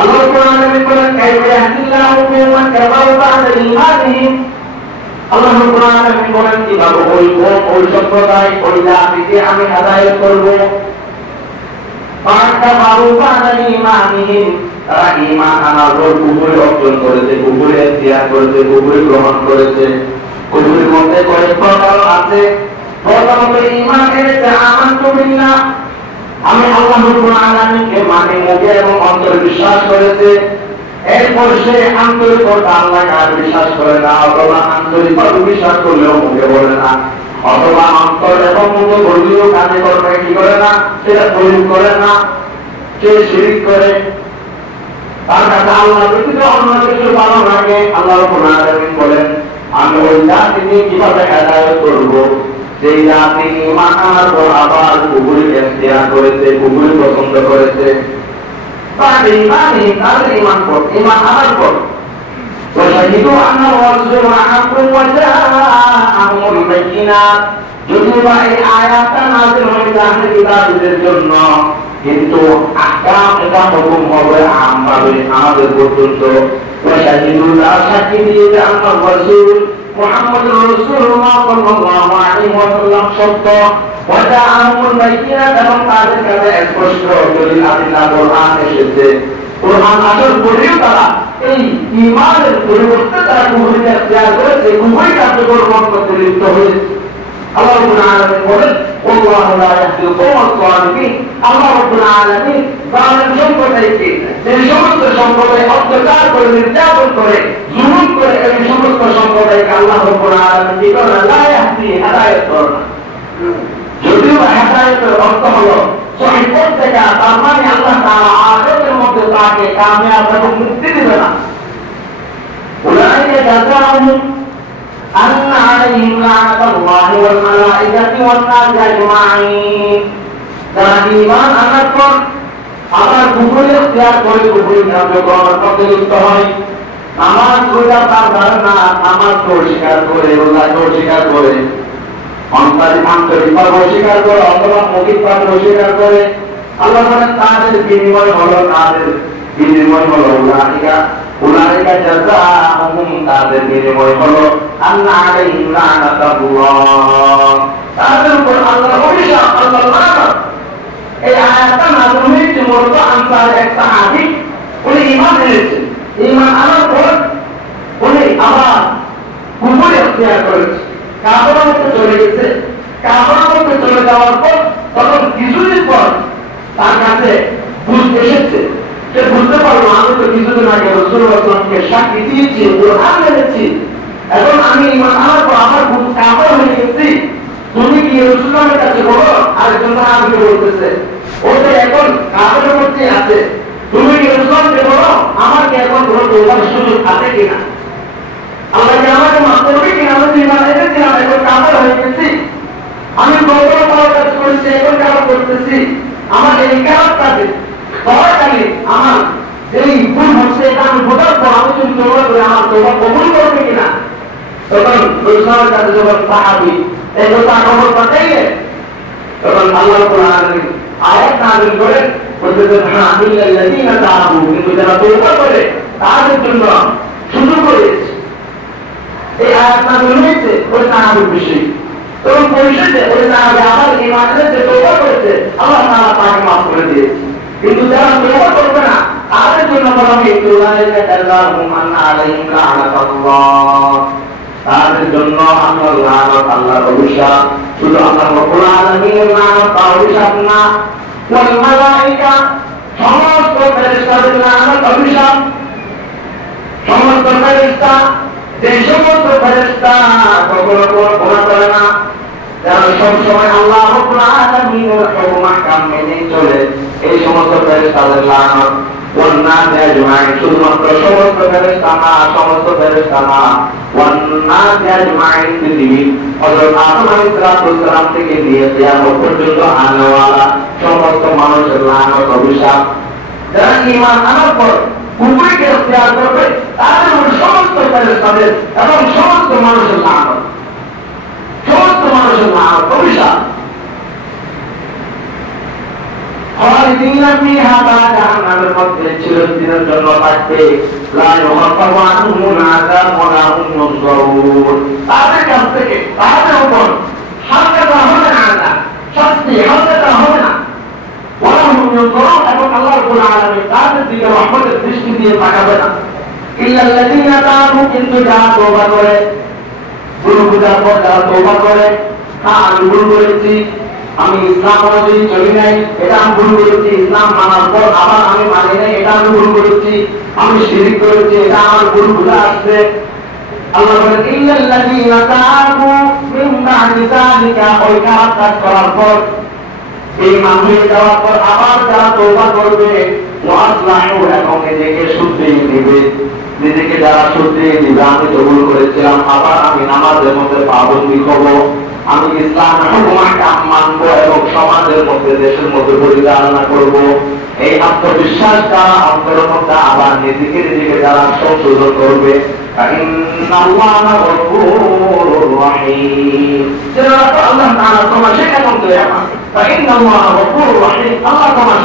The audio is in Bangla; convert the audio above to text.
আল্লাহ কোরআনে বলেন কাইফা ইয়াহদিল্লাহু কওমান কাফারু বা'দা ঈমানিহিম। আল্লাহ কোরআনে বলেন কিভাবে ওই কওম ওই সম্প্রদায় ওই জাতিকে আমি হেদায়েত করব। কাফারু বা'দা ঈমানিহিম, তারা ঈমান আনার পর কুফরি অর্জন করেছে, কুফরি ইখতিয়ার করেছে, কুফরি গ্রহণ করেছে। কুফরির মধ্যে কয়েক প্রকার আছে। প্রথমত ঈমান এনেছে আমানতু বিল্লাহ, আমি আল্লাহ রাব্বুল আলামিনকে মানে মুখে এবং অন্তরে বিশ্বাস করেছে। এরপর সে আন্তরিকতা আল্লাহকে আর বিশ্বাস করে না, অথবা আন্তরিকভাবে বিশ্বাস করলেও মুখে বলে না, অথবা অন্তর এবং মুখে বললেও কাজে করবে কি করে না, সেটা প্রয়োগ করে না, সে শিরক করে। তার কাছে আল্লাহ ব্যতীত অন্য কিছু ভালো লাগে। আল্লাহ রাব্বুল আলামিন বলেন আমি ওই জাতিকে কিভাবে হেদায়েত করব, যেই জাতি ঈমান আনার পর আবার কুফরি ইখতিয়ার করেছে, কুফরি পছন্দ করেছে। তার ঈমান পর ঈমান আনার পর ওয়াশাহিদু আন্না রাসূলা হাক্কুন ওয়া জাআহুমুল বায়িনাত। যদিও বা এই আয়াতটা নাযিল হয়েছে আহলে কিতাবদের জন্য, কিন্তু আহকাম এটা হুকুম হবে আমভাবে আমাদের পর্যন্ত। ওয়াশাহিদু তারা সাক্ষী দিয়েছে আন্না রাসূল মুহাম্মদুর রাসূলুল্লাহ সাল্লাল্লাহু আলাইহি ওয়াসাল্লাম সত্য। ওয়া জাআহুমুল বায়িনাত, এবং তাদের কাছে স্পষ্ট দলিল আদিল্লা কোরআন এসেছে। কোরআন আসার পরেও তারা এই ঈমানের পরিবর্তে তারা কুফরি ইখতিয়ার করেছে, কুফরি কার্যকর করতে লিপ্ত হয়েছে। আল্লাহ রাব্বুল আলামিন বলেন আল্লাহু লা ইয়াহদিল কওমাল যালিমিন। আল্লাহ রাব্বুল আলামিন জালিম সম্প্রদায়কে, যে সমস্ত সম্প্রদায় অত্যাচার করে, নির্যাতন করে, জুলুম করে, এই সমস্ত সম্প্রদায়কে আল্লাহ রাব্বুল আলামিন কি করেন? লা ইয়াহদি, হেদায়েত করেন না। যদিও হেদায়েতের অর্থ হলো সঠিক পথ দেখা, তার মানে আল্লাহ তাআলা আখিরাতের মধ্যে তাকে কামিয়াব এবং মুক্তি দিবে না। উলাইকা জাযাউহুম আন্না আলাইহিম লানাতুল্লাহি ওয়াল মালাইকাতি ওয়ান নাসি আজমাইন। যারা ঈমান আনার পর আবার কুফরি ইখতিয়ার করে, কুফরি কার্যক্রম করতে লিপ্ত হয়, নামাজ রোজা তার ধারে না, নামাজকে অস্বীকার করে, রোজাকে অস্বীকার করে, আন্তরিকভাবে অস্বীকার করে, অথবা মৌখিকভাবে অস্বীকার করে, আল্লাহ বলেন তাদের বিনিময় হলো উলাইকা জাযাউহুম, তাদের বিনিময় হলো আন্না আলাইহিম লানাতুল্লাহ, তাদের উপর আল্লাহর অভিশাপ, আল্লাহর লানত। এই আয়াতটা নাযিল হয়েছে মূলত আনসার এক সাহাবী, উনি ঈমান এনেছেন। ঈমান আনার পর উনি আবার কুফরি ইখতিয়ার করেছে, কাফেরের মধ্যে চলে গেছে। কাফেরের মধ্যে চলে যাওয়ার পর তখন কিছুদিন পর তার কাছে বুঝতে এসেছে, সে বুঝতে পারলো আমি তো কিছুদিন আগে রাসূলুল্লাহ সাল্লাল্লাহু আলাইহি ওয়াসাল্লামকে সাক্ষী দিয়েছি, কোরআন এনেছি, এখন আমি ঈমান আনার পর আমার খুব কাফের হয়ে গেছি। তুমি কি রাসূলুল্লাহর কাছে বলো? আরেকজন সাহাবী বলতেছে ও তো এখন কাফেরের মধ্যে আছে, তুমি কি রাসূলুল্লাহকে বলো আমার কি এখন কোনো তওবার সুযোগ আছে কিনা, আল্লাহ কি আমাকে মাফ করবে কিনা? আমি তো ঈমান এনেছিলাম, এখন কাফের হয়ে গেছি, আমি বড় বড় কাজ করেছি, এখন কাজ করতেছি, আমার এই কাজটাতে দয়াকারী আমার এই ভুল হচ্ছে, এটা আমি বোঝার পর আমি যদি তওবা করে আমার তওবা কবুল করবে কিনা। তখন রাসূলের কাছে যখন সাহাবী এই কথা খবর পাঠাইলে, তখন আল্লাহ রাব্বুল আলামিন আয়াত নাযিল করেন, বলতেছেন হ্যাঁ ইল্লাল্লাযীনা তাআবু, কিন্তু যারা তওবা করে তাদের জন্য সুযোগ রয়েছে। এই আয়াত নাযিল হয়েছে ওই সাহাবীর বিষয়ে, তখন পরিশেষে ওই সাহাবী আবার ঈমান এনেছে, তওবা করেছে, আল্লাহ তাআলা তাকে মাফ করে দিয়েছে। কিন্তু যারা তওবা করবে না তাদের জন্য বলা হয়েছে উলাইকা জাযাউহুম আন্না আলাইহিম লানাতুল্লাহ, তাদের জন্য আল্লাহর লানত, আল্লাহর অভিশাপ। শুধু আল্লাহ রাব্বুল আলামিনের লানত বা অভিশাপ না, ওয়াল মালায়েকা, সমস্ত ফেরেশতাদের লানত, অভিশাপ। সমস্ত ফেরেশতা, যে সমস্ত ফেরেশতা কখনো কোনো গুনাহ করে না, যারা সবসময় আল্লাহ রাব্বুল আলামিনের হুকুম আহকাম মেনে চলে, এই সমস্ত ফেরেশতাদের লানত। ওয়ান নাসি আজমাইন, শুধুমাত্র সমস্ত ফেরেশতা না, সমস্ত ফেরেশতা না, ওয়ান নাসি আজমাইন, পৃথিবী হযরত আদম আলাইহিস সালাম থেকে নিয়ে কিয়ামত পর্যন্ত আনেওয়ালা সমস্ত মানুষের লানত, অভিশাপ। যারা ঈমান আনার পর কুফরিকে ইখতিয়ার করবে তাদের উপর সমস্ত ফেরেশতাদের এবং সমস্ত মানুষের লানত, সমস্ত মানুষের লানত, অভিশাপ। খালিদিনা ফিহা, তারা জাহান্নামের মধ্যে চিরদিনের জন্য থাকবে। লা ইউখাফফাফু আনহুমুল আযাব ওয়া লা হুম ইউনজারুন, তাদের কাছ থেকে তাদের উপর হালকা করা হবে না, আযাব শাস্তি হালকা করা হবে না। ওয়া লা হুম ইউনজারুন, এবং আল্লাহ রাব্বুল আলামিন তাদের দিকে রহমতের দৃষ্টি দিয়ে তাকাবে না। ইল্লাল্লাযীনা তাবু, কিন্তু যারা তওবা করে, ভুল বুঝার পর যারা তওবা করে, হ্যাঁ আমি ভুল করেছি, আমি ইসলাম অনুযায়ী চলি নাই, এটা আমি ভুল করেছি, ইসলাম মানার পর আবার আমি মানি নাই, এটা আমি ভুল করেছি, আমি শিরক করেছি, এটা আমার ভুল বুঝা আসছে। আল্লাহ বলেন ইল্লাল্লাযীনা তাবু মিন বা'দি যালিকা, ওই খারাপ কাজ করার পর, এই মানুষ যাওয়ার পর আবার যারা তওবা করবে, ওয়া আসলাহু, এবং নিজেকে শুধরিয়ে নেবে, নিজেকে যারা শুধরিয়ে দিবে, আমি তো ভুল করেছিলাম, আবার আমি নামাজের মধ্যে পাবন্দী হব, আমি ইসলামের হুকুম আহকাম মানব এবং সমাজের মধ্যে দেশের মধ্যে পরিচালনা করব, এই আত্মবিশ্বাস দ্বারা অন্তরের মধ্যে আবার নিজেকে যারা সংশোধন করবে, ইন্নাল্লাহা গফুরুর রহিম, যারা আল্লাহ তাআলা তোমার শেখানো দেয়, ইন্নাল্লাহা গফুরুর রহিম, আল্লাহ তোমার